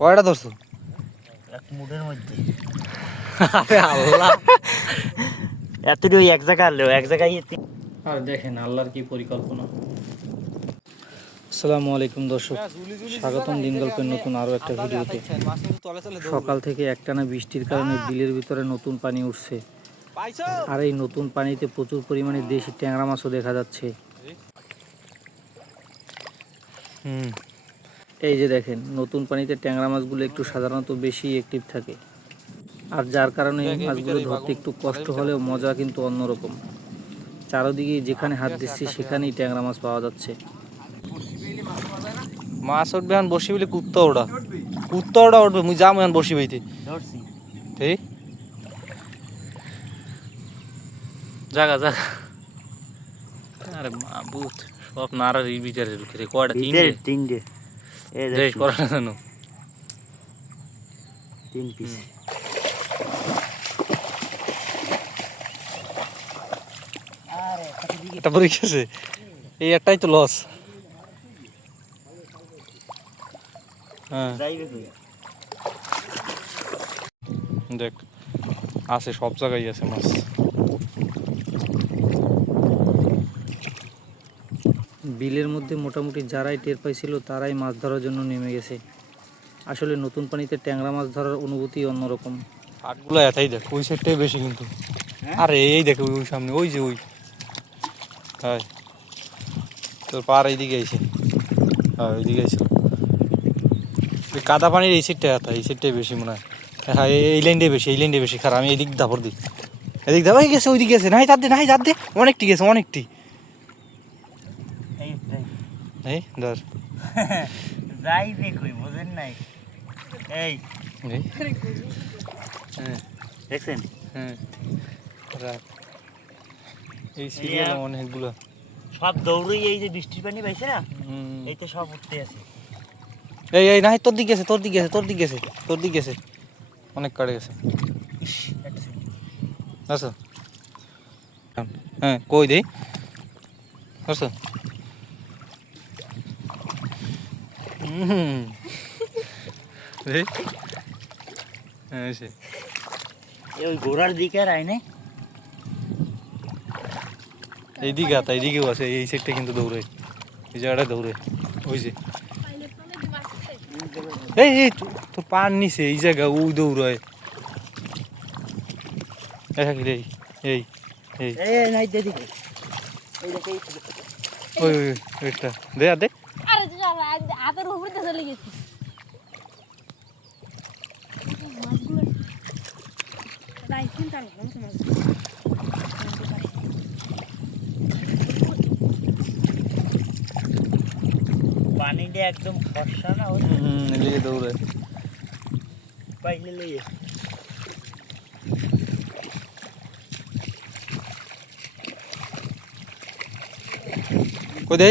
কয়টা ধরছো? এক মুডের মধ্যে। আরে আল্লাহ, এতটুকু এক জায়গায় এক জায়গায়। আর দেখেন আল্লাহর কি পরিকল্পনা। আসসালামু আলাইকুম দর্শক, স্বাগতম দিন গল্পের নতুন আরও একটা ভিডিওতে। সকাল থেকে একটানা বৃষ্টির কারণে বিলের ভিতরে নতুন পানি উঠছে, আর এই নতুন পানিতে প্রচুর পরিমাণে দেশি ট্যাংরা মাছও দেখা যাচ্ছে। এই যে দেখেন, নতুন পানিতে ট্যাংরা মাছগুলো একটু সাধারণত বেশি অ্যাক্টিভ থাকে, আর যার কারণে এই মাছগুলো ধরতে একটু কষ্ট হলেও মজা কিন্তু অন্যরকম। চারদিকে যেখানে হাত দিচ্ছি সেখানেই ট্যাংরা মাছ পাওয়া যাচ্ছে। মাছ উঠবে এখন বসি বলে কুত্তা ওটা উঠবে, মুই যাম এখন বসি বইতে। ঠিক জাগা জাগা। আরে মাবুত সব নারার এই বিচারে ঢুকে কয়টা? তিনটে দেশ করা না জানো, 3 পিস। এটা পরে গেছে, এই একটাই তো লস। হ্যাঁ দেখ, আছে সব জায়গায় আছে মাছ। বিলের মধ্যে মোটামুটি যারাই টের পাইছিল তারাই মাছ ধরার জন্য নেমে গেছে। আসলে নতুন পানিতে ট্যাংরা মাছ ধরার অনুভূতি অন্যরকম। হাটগুলো এটাই দেখ, ওই সাইডটাই বেশি কিন্তু। আরে এই দেখো ওই সামনে, ওই যে ওই, হ্যাঁ তোর পার এইদিকে আইছে। হ্যাঁ ওইদিকে আইছে, ওই কাদা পানির এই সাইডটাই এত, এই সাইডটাই বেশি মনে হয়। হ্যাঁ এই লাইনটাই বেশি, এই লাইনটাই বেশি খারাপ। আমি এদিক দাপর দিই, এদিক দাবা গেছে, ওইদিকে গেছে। নাই যার দে অনেকটি গেছে, অনেকটি। এই ধর যাইবে কই বুঝেন নাই? এই দেখছেন? হ্যাঁ এই সিরিয়াল অনেকগুলো সব দৌড়ই এই যে বৃষ্টির পানি পাইছে না, এইতে সব উঠতে আছে। এই নাই তোর দিকে গেছে, অনেক কাটে গেছে। আচ্ছা হ্যাঁ কই দেই আচ্ছা। ওই ঘোড়ার দিকে আর আইনে এইদিকে এইদিকেও আছে, এই সাইডটা কিন্তু দৌড়ে, এই জায়গাটা দৌড়ে। ওই যে এই তোর পার নিচে এই জায়গা, ওই দৌড়ায়। এই এই এই নাই দিকে এই দেখে ওই ওইটা দে দে। আরে আদর উপরে তো চলে গেছি। মাছগুলো রাইসিন তাল মাছ মাছ পানিটা একদম ফর্সা না, ওই এদিকে দৌড়ে পাইলে লইয়ে। ওই দে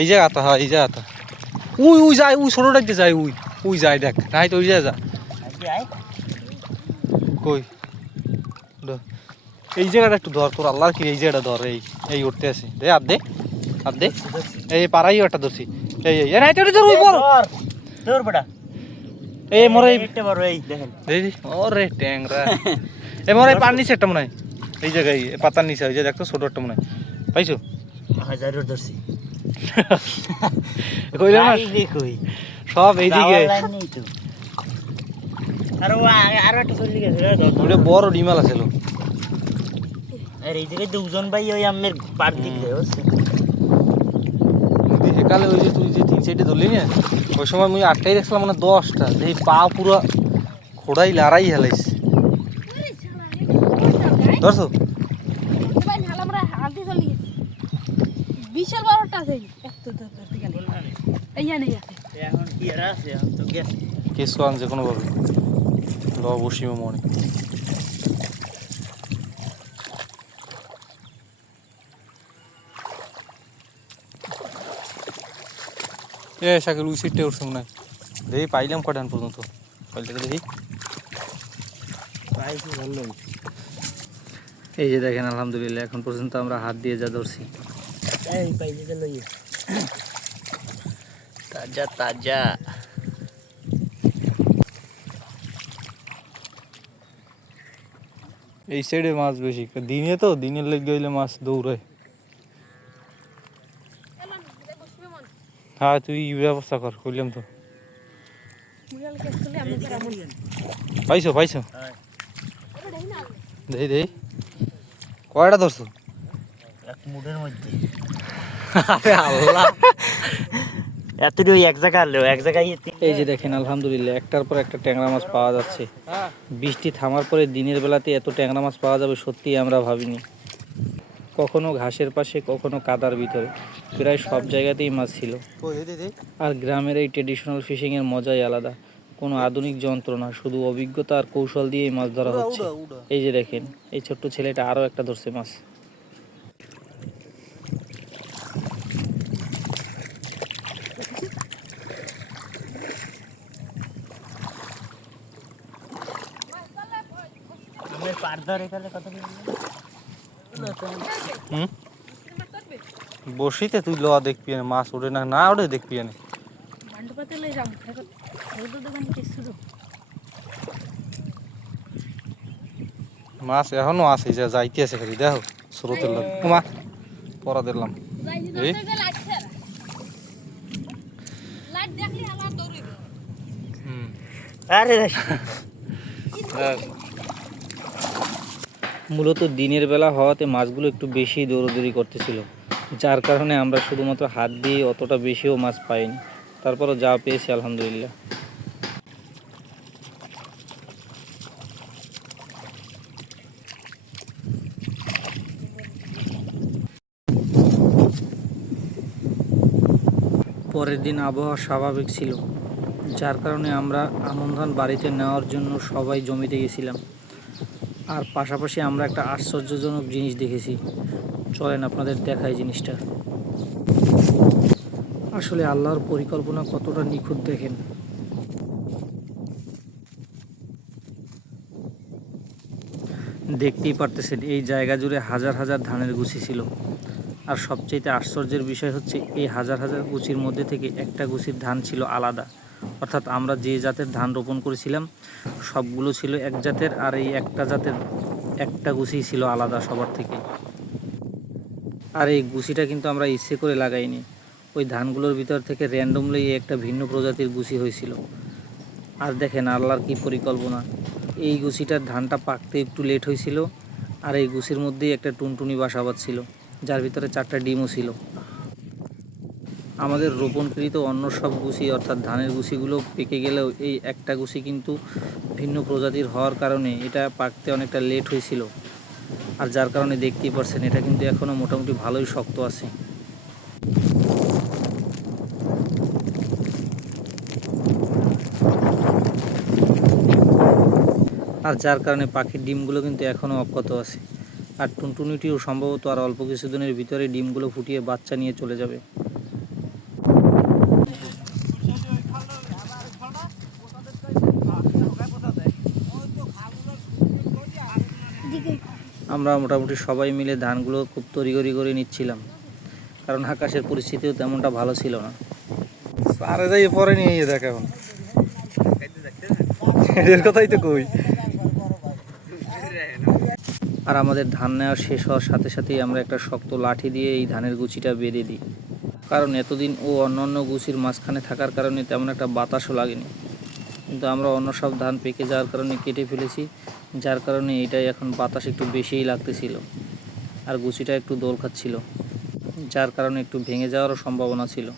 এই জায়গাটা, হ্যাঁ এই জায়গাটা। ওই যায়, ওই ছোটটাকে যায়, ওই যায় দেখ, নাই তো ওই যা কই এই জায়গাটা একটু ধর, তোর আল্লাহ কি এই জায়গাটা ধর, এই উঠতে আছে। দে আর দে এই পাড়াই একটা ধরছি। এই নাই তো ধর, ওই বড় তোর বড়া এই মোরে একটা বড়, এই দেখেন দেখি। ওরে ট্যাংরা এই মোরে পার নিচে একটা মনে হয়, এই জায়গায় পাতার নিচে, ওই যে দেখতো ছোট একটা মনে হয়, পাইছো? হাজারও ধরছি কইলে না কই সব এইদিকে। আরো একটা চলে গেছে, ওটা বড় ডিমাল আছে। আর এই জায়গায় দুজন ভাই ওই আমের পার দিক দেয় সেকালে ওই যে তুই যে 3 সাইডে ধরলি না, ওই সময় মুই 8টাই দেখছিলাম, মানে 10টা। এই পা পুরো খোড়াই লড়াই হেলাইছে। ধরছো ভাই নালা আমরা আলতি চলে গেছি। বিশাল বড়টা আছে একটু ধরতে গেলে এইখানে আছে। এখন কি আর আছে, এখন তো গেছে কেসো আনছে কোনো ভাবে ল বসিও মনে। এ শাকিল ওই সিটটা উঠছে মনে হয়। দেখি পাইলাম কটান পর্যন্ত, পাইলে দেখি পাইছি ভালো। এই যে দেখেন, আলহামদুলিল্লাহ এখন পর্যন্ত আমরা হাত দিয়ে যা ধরছি এই পাইলে লই তাজা তাজা। এই সাইডে মাছ বেশি, দিনে তো দিনের লেগে গেলে মাছ দৌড়ায়। হ্যাঁ তুই ব্যবস্থা কর, করলাম তো। পাইছো পাইছো, দেখি দেখি কয়টা ধরছো? এক মুডের মধ্যে আরে আল্লাহ, এতটুকু এক জায়গা আনলো, এক জায়গায় এই যে দেখেন আলহামদুলিল্লাহ একটার পর একটা ট্যাংরা মাছ পাওয়া যাচ্ছে। বৃষ্টি থামার পরে দিনের বেলাতে এত ট্যাংরা মাছ পাওয়া যাবে সত্যি আমরা ভাবিনি। কখনো ঘাসের পাশে, কখনো কাদার ভিতরে, প্রায় সব জায়গাতেই মাছ ছিল। আর গ্রামের এই ট্রেডিশনাল ফিশিংয়ের মজাই আলাদা। কোনো আধুনিক যন্ত্র না, শুধু অভিজ্ঞতা আর কৌশল দিয়েই মাছ ধরা হচ্ছে। এই যে দেখেন এই ছোট্ট ছেলেটা আরও একটা ধরছে মাছ। আমার পার ধরে এখানে কত কি বসিতে তুই লোয়া দেখবি না, মাছ ওঠে না না ওঠে দেখবি না। মাছ এখনো আছে, যা যাইতে আছে খালি দেখো স্রোতের লোক। মা পরা দিলাম এই আরে মূলত দিনের বেলা হওয়াতে মাছগুলো একটু বেশি দৌড়দৌড়ি করতেছিল, যার কারণে আমরা শুধুমাত্র হাত দিয়ে অতটা বেশিও মাছ পাইনি। তারপরও যা পেয়েছি আলহামদুলিল্লাহ। পরের দিন আবহাওয়া স্বাভাবিক ছিল, যার কারণে আমরা আমন ধান বাড়িতে নেওয়ার জন্য সবাই জমিতে গেছিলাম। আর পাশাপাশি আমরা একটা আশ্চর্যজনক জিনিস দেখেছি, চলেন আপনাদের দেখাই জিনিসটা। আসলে আল্লাহর পরিকল্পনা কতটা নিখুঁত দেখেন। দেখতেই পারতেছেন এই জায়গা জুড়ে হাজার হাজার ধানের গুছি ছিল। আর সবচেয়ে আশ্চর্যের বিষয় হচ্ছে এই হাজার হাজার গুছির মধ্যে থেকে একটা গুছির ধান ছিল আলাদা। অর্থাৎ আমরা যে জাতের ধান রোপণ করেছিলাম সবগুলো ছিল এক জাতের, আর এই একটা জাতের একটা গুছিই ছিল আলাদা সবার থেকে। আর এই গুছিটা কিন্তু আমরা ইচ্ছে করে লাগাইনি, ওই ধানগুলোর ভিতর থেকে র্যান্ডমলি একটা ভিন্ন প্রজাতির গুছি হয়েছিল। আর দেখেন আল্লাহর কি পরিকল্পনা, এই গুছিটার ধানটা পাকতে একটু লেট হয়েছিল, আর এই গুছির মধ্যেই একটা টুনটুনি বাসা বাঁধছিল, যার ভিতরে 4টা ডিমও ছিল। আমাদের রোপণকৃত অন্য সব গুছি অর্থাৎ ধানের গুছিগুলো পেকে গেলেও এই একটা গুছি কিন্তু ভিন্ন প্রজাতির হওয়ার কারণে এটা পাকতে অনেকটা লেট হয়েছিল। আর যার কারণে দেখতেই পারছেন এটা কিন্তু এখনও মোটামুটি ভালোই শক্ত আছে। আর যার কারণে পাখির ডিমগুলো কিন্তু এখনও অক্ষত আছে। আর টুনটুনিটিও সম্ভবত আর অল্প কিছুদিনের ভিতরে ডিমগুলো ফুটিয়ে বাচ্চা নিয়ে চলে যাবে। আমরা মোটামুটি সবাই মিলে ধানগুলো খুব তড়িঘড়ি করে নিচ্ছিলাম, কারণ আকাশের পরিস্থিতিও তেমনটা ভালো ছিল না। আরে যাই পরে নিয়ে দেখ এখন এর কথাই তো কই। আর আমাদের ধান নেওয়া শেষ হওয়ার সাথে সাথেই আমরা একটা শক্ত লাঠি দিয়ে এই ধানের গুছিটা বেঁধে দিই, কারণ এতদিন ও অন্য গুছির মাঝখানে থাকার কারণে তেমন একটা বাতাসও লাগেনি। কিন্তু আমরা অন্য সব ধান পেকে যাওয়ার কারণে কেটে ফেলেছি, যার কারণে এটাই এখন বাতাস একটু বেশিই লাগতেছিল। আর গুছিটা একটু দোল খাচ্ছিল, যার কারণে একটু ভেঙে যাওয়ারও সম্ভাবনা ছিল।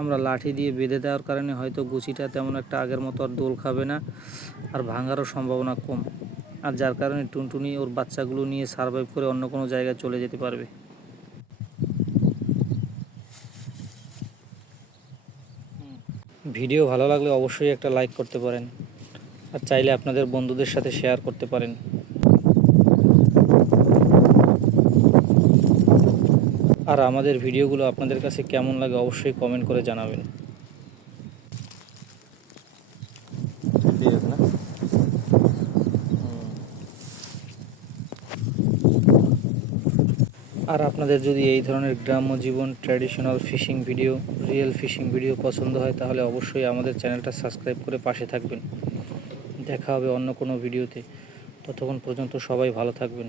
আমরা লাঠি দিয়ে বেঁধে দেওয়ার কারণে হয়তো গুছিটা তেমন একটা আগের মতো আর দোল খাবে না, আর ভাঙারও সম্ভাবনা কম। আর যার কারণে টুনটুনি ওর বাচ্চাগুলো নিয়ে সারভাইভ করে অন্য কোনো জায়গায় চলে যেতে পারবে। ভিডিও ভালো লাগলে অবশ্যই একটা লাইক করতে পারেন, আর চাইলে আপনাদের বন্ধুদের সাথে শেয়ার করতে পারেন। আর আমাদের ভিডিওগুলো আপনাদের কাছে কেমন লাগে অবশ্যই কমেন্ট করে জানাবেন। আর আপনাদের যদি এই ধরনের গ্রাম্য জীবন, traditional fishing video, real fishing video পছন্দ হয় তাহলে অবশ্যই আমাদের চ্যানেলটা সাবস্ক্রাইব করে পাশে থাকবেন। দেখা হবে অন্য কোনো ভিডিওতে। ততক্ষণ পর্যন্ত সবাই ভালো থাকবেন।